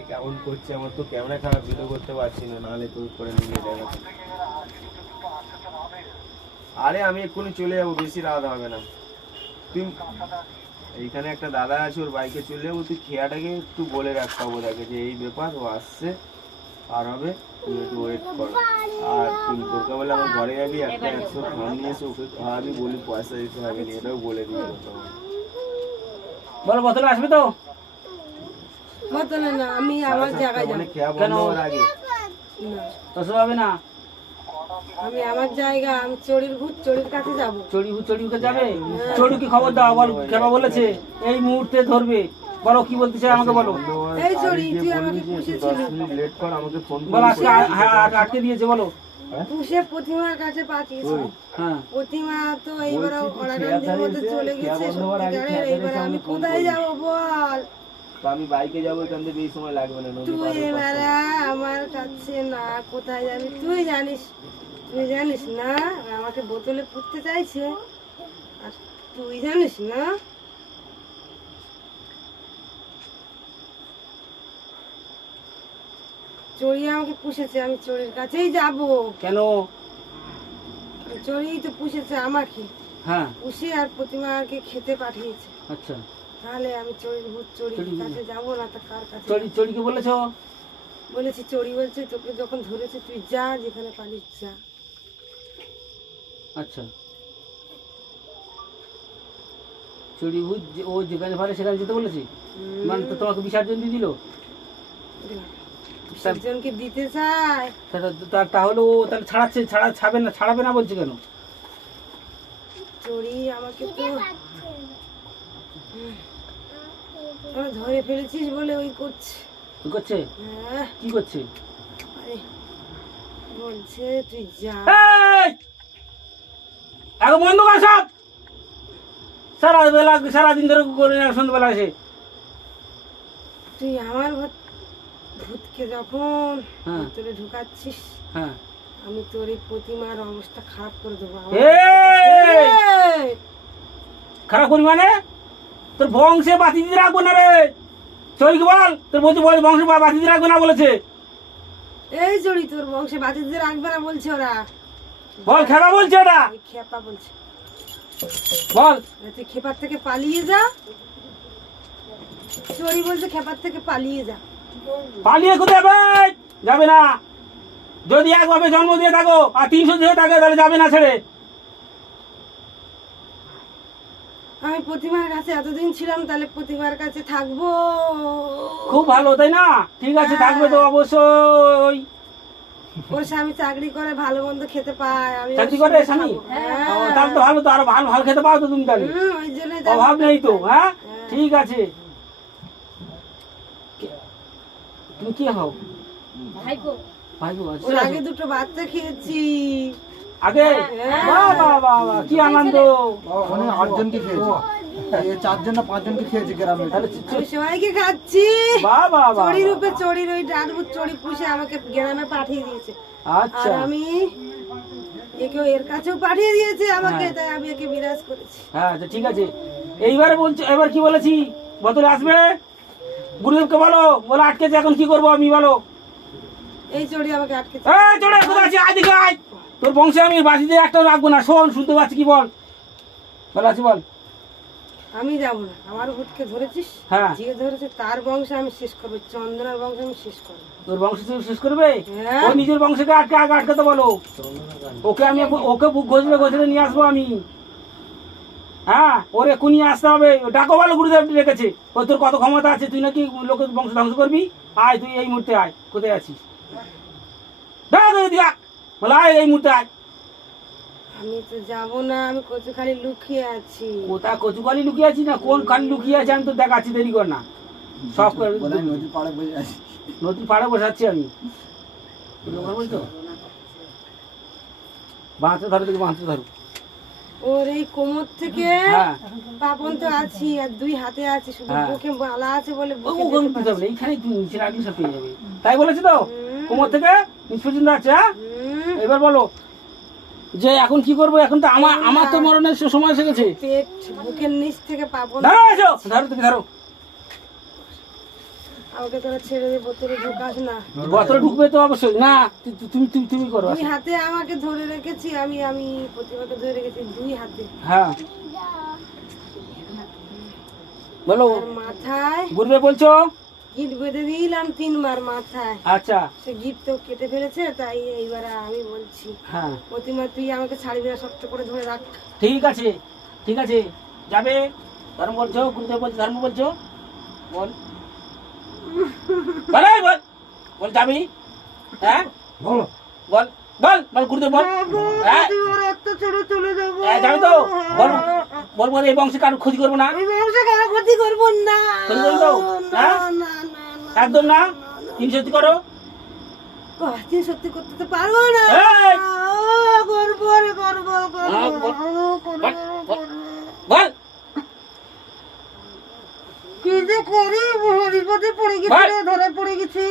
দেখতে কেমন করছে, আমার তো ক্যামেরা খারাপ ভিডিও করতে পারছি না, নাহলে তুই করে নিয়ে দেখা আরে আমি এক্ষুনি চলে যাব, বেশি রাত হবে না। তুই এইখানে একটা দাদা আছে, ওর বাইকে চলে যাব, তুই খেয়াটাকে একটু বলে রাখতে হবে তাকে যে এই ব্যাপার, ও আসছে, আর হবে, তুমি একটু ওয়েট করো। আর তুই তোকে বলে আমার ঘরে যাবি, একটা একশো খাম নিয়ে এসে ওকে খাওয়াবি, বলি পয়সা দিতে হবে এটাও বলে হবে। বলো, বোতলে আসবে তো? বোতলে না আমি আমার জায়গায় যাব মানে কেন? হবে না আমি আমার জায়গা আমি চড়ির ভূত চড়ির কাছে যাব চড়ি যাবে চড়ি কি খবর দাও বল কেবা বলেছে এই মুহূর্তে ধরবে বলো কি বলতে চাই আমাকে বলো এই চড়ি তুই আমাকে পুষেছিলি লেট কর আমাকে ফোন বলো আজকে হ্যাঁ, আটকে দিয়েছে বলো পুষে প্রতিমার কাছে পাঠিয়েছি হ্যাঁ প্রতিমা তো এইবার মধ্যে চলে গেছে সত্যিকারের এইবার আমি কোথায় যাব বল তো আমি বাইকে যাব এখান থেকে বেশি সময় লাগবে না তুই এবারে আমার কাছে না কোথায় যাবি? তুই জানিস তুই জানিস না আমাকে বোতলে পুঁততে চাইছে। আর তুই জানিস না? চড়ি আমাকে পুষেছে আমি চড়ির কাছেই যাব। কেন? চড়ি তো পুষেছে আমাকে। হ্যাঁ। পুষে আর প্রতিমা প্রতিমাকে খেতে পাঠিয়েছে। আচ্ছা। তাহলে আমি চড়ির ভূত চড়ির কাছে যাব না তা কার কাছে চড়ি চড়িকে বলেছ? বলেছি চড়ি বলছে তোকে যখন ধরেছে তুই যা যেখানে পারিস যা। আচ্ছা। চড়ি ভূত যে- ও যেখানে পারে সেখানে যেতে বলেছি? মানে তো তোমাকে বিসর্জন দিয়ে দিল? একজনকে দিতে চায়। তাহলে ও তাহলে ছাড়াচ্ছে ছাড়া ছাড়বে না ছাড়াবে না বলছে কেন? চড়ি আমাকে তো ধরে ফেলেছিস বলে ওই করছে। কি করছে? হ্যাঁ। কি করছে? বলছে তুই যা। বন্ধ কর সব। সারা বেলা সারাদিন ধরে করে না সন্ধ্যাবেলা এসে। তুই আমার ভূতকে যখন হ্যাঁ। ভিতরে ঢুকাচ্ছিস হ্যাঁ। আমি তোর এই প্রতিমার অবস্থা খারাপ করে দেবো! খারাপ করি মানে? তোর বংশে বাতি দিতে রাখব না রে। চৈক বল? তোর বলছে বল বংশে বাতি দিতে রাখব না বলেছে। এই জড়ি তোর বংশে বাতিতে রাখবে না বলছে ওরা। বল খেপা বলছে ওই খেপা বলছে। বল। তুই খেপার থেকে পালিয়ে যা। চড়ি বলছে খেপার থেকে পালিয়ে যা। পালিয়ে কোথায় যাবে যাবে না। যদি একভাবে জন্ম দিয়ে থাকো আর তিনশো দিয়ে থাকে তাহলে যাবে না ছেড়ে। আমি প্রতিমার কাছে এতদিন ছিলাম তাহলে প্রতিমার কাছে থাকব। খুব ভালো তাই না? ঠিক আছে থাকবে তো অবশ্যই। ওর স্বামী চাকরি করে ভালো মন্দ খেতে পায় আমি চাকরি করে স্বামী? খাব। হ্যাঁ। ও, তাহলে তো ভালো তো আরও ভালো ভালো খেতে পাও তো তুমি তাহলে। ওই জন্যই তো অভাব নেই তো হ্যাঁ। ঠিক আছে। তুমি কি হও? ভাইগো ওর আচ্ছা। আগে দুটো বাচ্চা খেয়েছি। আগে? হ্যাঁ। বাহ বাহ বাহ বাহ, কি আনন্দ। মানে আটজনকে খেয়েছি। চারজন না পাঁচজনকে খেয়েছি গ্রামে। সবাইকে খাচ্ছি। বাহ বাহ বাহ চড়ি রূপে চড়ির ওই ডানবুট চড়ি পুষে আমাকে গ্রামে পাঠিয়ে দিয়েছে। আচ্ছা। আর আমি একেও এর কাছেও পাঠিয়ে দিয়েছে আমাকে হ্যাঁ। তাই আমি একে বিরাজ করেছি। হ্যাঁ আচ্ছা ঠিক আছে। এইবারে বলছি এবার কি বলেছি? বোতলে আসবে? গুরুদেবকে বলো বলে আটকেছে এখন কি করব আমি বলো। এই চড়ি আমাকে আটকে এই কোথায় আয় দিকে আয়। তোর বংশে আমি বাসিতে একটা রাখব না শোন শুনতে পাচ্ছি কি বল? বল আছি বল। আমি যাব না আমার ভূতকে ধরেছিস? হ্যাঁ। যে ধরেছে তার বংশে আমি শেষ করব চন্দনার বংশ আমি শেষ করব। তোর বংশ তুই শেষ করবে? হ্যাঁ। ও নিজের বংশকে আটকে আগে আটকাতে বলো। ওকে আমি ওকে বুক ঘষলে ঘষলে নিয়ে আসব আমি। হ্যাঁ ওর এক্ষুনি আসতে হবে। ডাকো বলো গুরুদেব রেখেছে ও তোর কত ক্ষমতা আছে তুই নাকি লোকের বংশ ধ্বংস করবি? আয় তুই এই মুহূর্তে আয়। কোথায় আছিস? দিদি ডাক। বলে আয় এই মুহূর্তে আয়। আমি তো যাব না আমি কচু খালি লুকিয়ে আছি। কোথায় কচু কালি লুকিয়ে আছিস না? কোন কালি লুকিয়ে আছে আমি তো দেখাচ্ছি দেরি কর না। সব করে নদীর পাড়ে বসে আছি। নদীর পাড়ে বসাচ্ছি আমি। বাঁচতে ধরো দেখি বাঁচতে ধরো। ওর এই কোমর থেকে হ্যাঁ। পাপন তো আছি আর দুই হাতে আছে শুধু হ্যাঁ। বুকে বালা আছে বলে এইখানে তুমি নিচে রাখলে সব পেয়ে যাবে। তাই বলেছি তো? কোমর থেকে নিচ পর্যন্ত আছে হ্যাঁ এবার বলো যে এখন কি করব? এখন তো আমার আমার তো মরণের সময় এসে গেছে। বুকের নিচ থেকে ধরো এসো। ধরো তুমি ধরো আমাকে তোরা ছেড়ে দিয়ে বোতলে ঢুকাস না। ঢুকবে তো অবশ্যই। না তুমি তুমি তুমি করো। দুই হাতে আমাকে ধরে রেখেছি আমি আমি প্রতিমাকে ধরে রেখেছি দুই হাতে। হ্যাঁ। বলো। মাথায় গুরুদেব বলছো? গিট বেঁধে দিলাম তিনবার মাথায়। আচ্ছা। সে গিট তো কেটে ফেলেছে তাই এইবার আমি বলছি হ্যাঁ। প্রতিমা তুই আমাকে ছাড়বি না শক্ত করে ধরে রাখ। ঠিক আছে ঠিক আছে যাবে। ধর্ম বলছো গুরুদেব বলছো ধর্ম বলছো? বল। বল বল। বল যাবি? হ্যাঁ? বলো। বল বল বল গুরুদেব বল। হ্যাঁ যাব। হ্যাঁ, যাবি তো। বল বল বল এই বংশে কারও ক্ষতি করব না। আমি ব্যবসা কেন ক্ষতি করব না। ক্ষতি করব হ্যাঁ? না। একদম না তিন সত্যি করো সত্যি করতে তো পারব না করব করব করব বল। করব, বল, করব, বল। করব। বল কি যে করি বিপদে পড়ে গেছি ধরে পড়ে গেছি